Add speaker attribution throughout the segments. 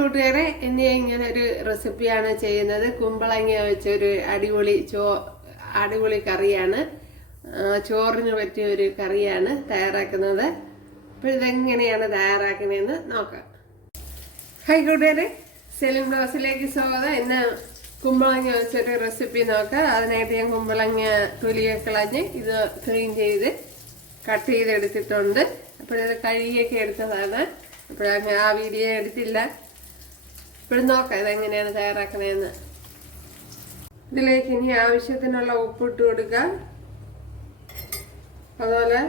Speaker 1: കൂട്ടുകാരെ ഇനി ഇങ്ങനെ ഒരു റെസിപ്പിയാണ് ചെയ്യുന്നത്. കുമ്പളങ്ങ വെച്ചൊരു അടിപൊളി ചോ അടിപൊളി കറിയാണ്. ചോറിന് പറ്റിയ ഒരു കറിയാണ് തയ്യാറാക്കുന്നത്. അപ്പോൾ ഇതെങ്ങനെയാണ് തയ്യാറാക്കുന്നതെന്ന് നോക്കാം. ഹൈ കൂട്ടുകാരെ. സെലിം ബ്ലോസിലേക്ക് സ്വാഗതം. ഇന്ന് കുമ്പളങ്ങ വെച്ചൊരു റെസിപ്പി നോക്കാം. അതിനായിട്ട് ഞാൻ കുമ്പളങ്ങ തൊലിയൊക്കെ കളഞ്ഞ് ഇത് ക്ലീൻ ചെയ്ത് കട്ട് ചെയ്തെടുത്തിട്ടുണ്ട്. അപ്പോഴത് കഴുകിയൊക്കെ എടുത്തതാണ്. അപ്പോൾ അങ്ങ് ആ വീഡിയോ എടുത്തില്ല. ഇപ്പോഴും നോക്കാം ഇതെങ്ങനെയാണ് തയ്യാറാക്കണേന്ന് ഇതിലേക്ക് ഇനി ആവശ്യത്തിനുള്ള ഉപ്പിട്ട് കൊടുക്കുക അതുപോലെ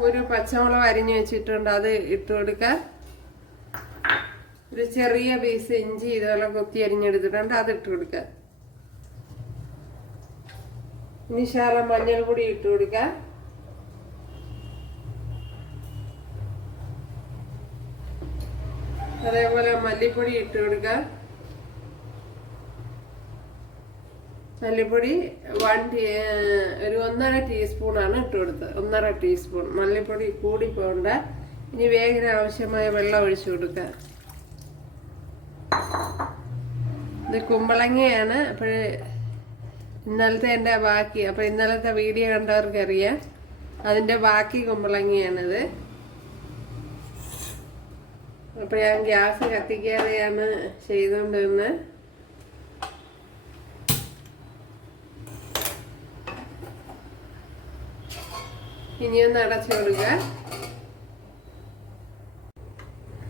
Speaker 1: ഒരു പച്ചമുളക് അരിഞ്ഞു വെച്ചിട്ടുണ്ട് അത് ഇട്ട് കൊടുക്കുക ഒരു ചെറിയ പീസ് ഇഞ്ചി ഇതുപോലെ കൊത്തി അരിഞ്ഞെടുത്തിട്ടുണ്ട് അത് ഇട്ട് കൊടുക്കുക ഇനി ശാല മഞ്ഞൾ പൊടി ഇട്ട് കൊടുക്കുക അതേപോലെ മല്ലിപ്പൊടി ഇട്ട് കൊടുക്കുക. മല്ലിപ്പൊടി വൺ ടീ ഒരു ഒന്നര ടീസ്പൂണാണ് ഇട്ട് കൊടുത്തത് ഒന്നര ടീസ്പൂൺ മല്ലിപ്പൊടി കൂടി പോകണ്ട ഇനി വേഗം ആവശ്യമായ വെള്ളം ഒഴിച്ചു കൊടുക്കുക. ഇത് കുമ്പളങ്ങയാണ്. അപ്പോൾ ഇന്നലത്തെ എന്റെ ബാക്കി. അപ്പോൾ ഇന്നലത്തെ വീഡിയോ കണ്ടവർക്കറിയാം. അതിന്റെ ബാക്കി കുമ്പളങ്ങയാണിത്. അപ്പോൾ ഞാൻ ഗ്യാസ് കത്തിക്കാതെയാണ് ചെയ്തുകൊണ്ടിരുന്നത് ഇനിയൊന്ന് അടച്ചു കൊടുക്കുക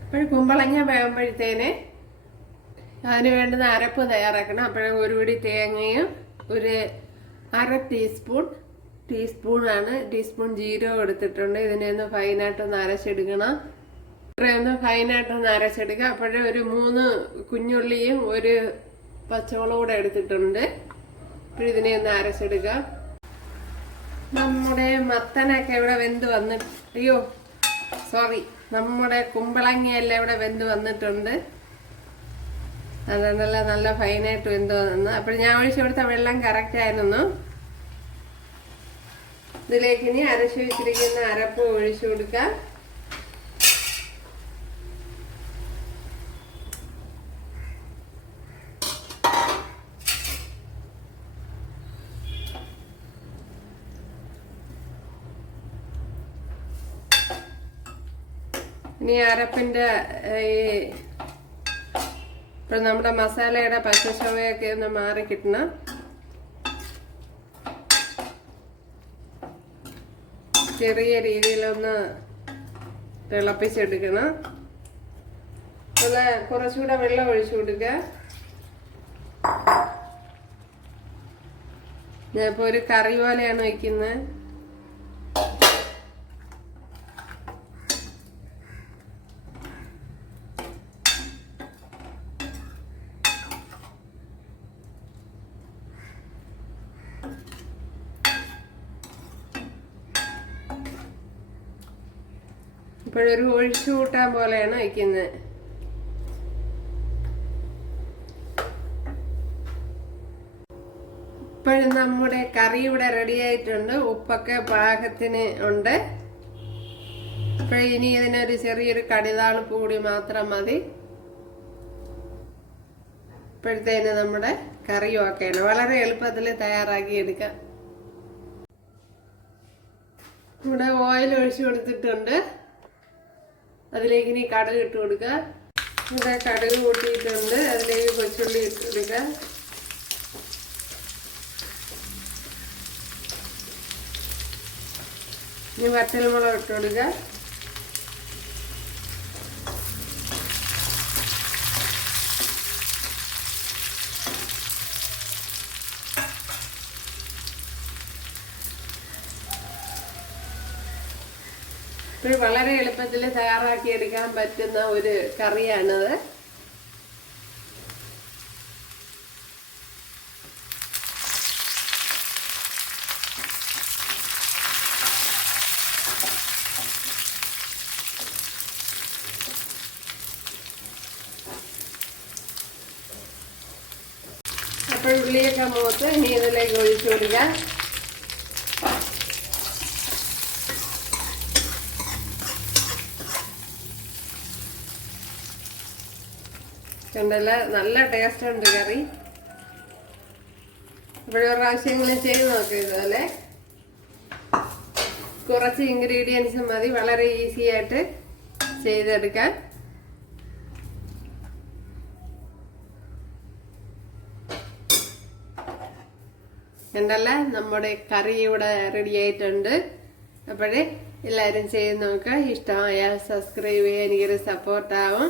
Speaker 1: അപ്പോൾ കുമ്പളങ്ങ വേകുമ്പോഴത്തേന് അതിന് വേണ്ടുന്ന അരപ്പ് തയ്യാറാക്കണം. അപ്പോഴേ ഒരു പിടി തേങ്ങയും ഒരു അര ടീസ്പൂൺ ടീസ്പൂണാണ് ടീസ്പൂൺ ജീരകം എടുത്തിട്ടുണ്ട്. ഇതിനെ ഒന്ന് ഫൈനായിട്ടൊന്ന് അരച്ചെടുക്കണം. ഇത്രയൊന്ന് ഫൈനായിട്ടൊന്ന് അരച്ചെടുക്കുക. അപ്പോഴേ ഒരു മൂന്ന് കുഞ്ഞുള്ളിയും ഒരു പച്ചമുളകും കൂടെ എടുത്തിട്ടുണ്ട്. അപ്പോൾ ഇതിനെ ഒന്ന് അരച്ചെടുക്കുക നമ്മുടെ മത്തനൊക്കെ ഇവിടെ വെന്ത് വന്നിട്ട് അയ്യോ സോറി നമ്മുടെ കുമ്പളങ്ങയെല്ലാം ഇവിടെ വെന്ത് വന്നിട്ടുണ്ട്. അതല്ല നല്ല ഫൈനായിട്ട് വെന്ത് വന്നു. അപ്പോൾ ഞാൻ ഒഴിച്ച് കൊടുത്ത വെള്ളം കറക്റ്റ് ആയിരുന്നു. ഇതിലേക്ക് ഇനി അരച്ച് വെച്ചിരിക്കുന്ന അരപ്പ് ഒഴിച്ചു കൊടുക്കാം. ഇനി അരപ്പിന്റെ ഈ ഇപ്പൊ നമ്മുടെ മസാലയുടെ പച്ചച്ചുവയൊക്കെ ഒന്ന് മാറി കിട്ടണം. ചെറിയ രീതിയിലൊന്ന് തിളപ്പിച്ചെടുക്കണം. അതുപോലെ കുറച്ചുകൂടെ വെള്ളം ഒഴിച്ചു കൊടുക്കുക ഞാനിപ്പോ ഒരു കറി പോലെയാണ് വെക്കുന്നത് ഇപ്പോഴൊരു ഒഴിച്ചു കൂട്ടാൻ പോലെയാണ് വയ്ക്കുന്നത്. ഇപ്പോഴും നമ്മുടെ കറി ഇവിടെ റെഡി ആയിട്ടുണ്ട്. ഉപ്പൊക്കെ പാകത്തിന് ഉണ്ട്. ഇപ്പോൾ ഇനി ഇതിനൊരു ചെറിയൊരു കടിതാളിപ്പ് കൂടി മാത്രം മതി. ഇപ്പോഴത്തേന് നമ്മുടെ കറിയും ഒക്കെയാണ് വളരെ എളുപ്പത്തിൽ തയ്യാറാക്കി എടുക്കാം. ഇവിടെ ഓയിൽ ഒഴിച്ചു കൊടുത്തിട്ടുണ്ട്. അതിലേക്ക് ഇനി കടുക് ഇട്ട് കൊടുക്കുക ഇവിടെ കടുക് കൂട്ടിയിട്ടുണ്ട്. അതിലേക്ക് കൊച്ചുള്ളി ഇട്ട് കൊടുക്കുക ഇനി വറ്റൽമുളക് ഇട്ട് കൊടുക്കുക ഇത് വളരെ എളുപ്പത്തിൽ തയ്യാറാക്കിയെടുക്കാൻ പറ്റുന്ന ഒരു കറിയാണത്. അപ്പോൾ ഉള്ളിയൊക്കെ മൂത്ത് ഇനി ഇതിലേക്ക് ഒഴിച്ചു കൊടുക്കാം. കണ്ടല്ല? നല്ല ടേസ്റ്റ് ഉണ്ട് കറി. ഇവിടെ ഒരു പ്രാവശ്യങ്ങളും ചെയ്ത് നോക്കുക ഇതുപോലെ. കുറച്ച് ഇൻഗ്രീഡിയൻസ് മതി വളരെ ഈസി ആയിട്ട് ചെയ്തെടുക്കാൻ. കണ്ടല്ല? നമ്മുടെ കറി ഇവിടെ റെഡി ആയിട്ടുണ്ട്. അപ്പോഴേ എല്ലാവരും ചെയ്ത് നോക്കുക ഇഷ്ടമായാൽ സബ്സ്ക്രൈബ് ചെയ്യാൻ എനിക്കൊരു സപ്പോർട്ടാവും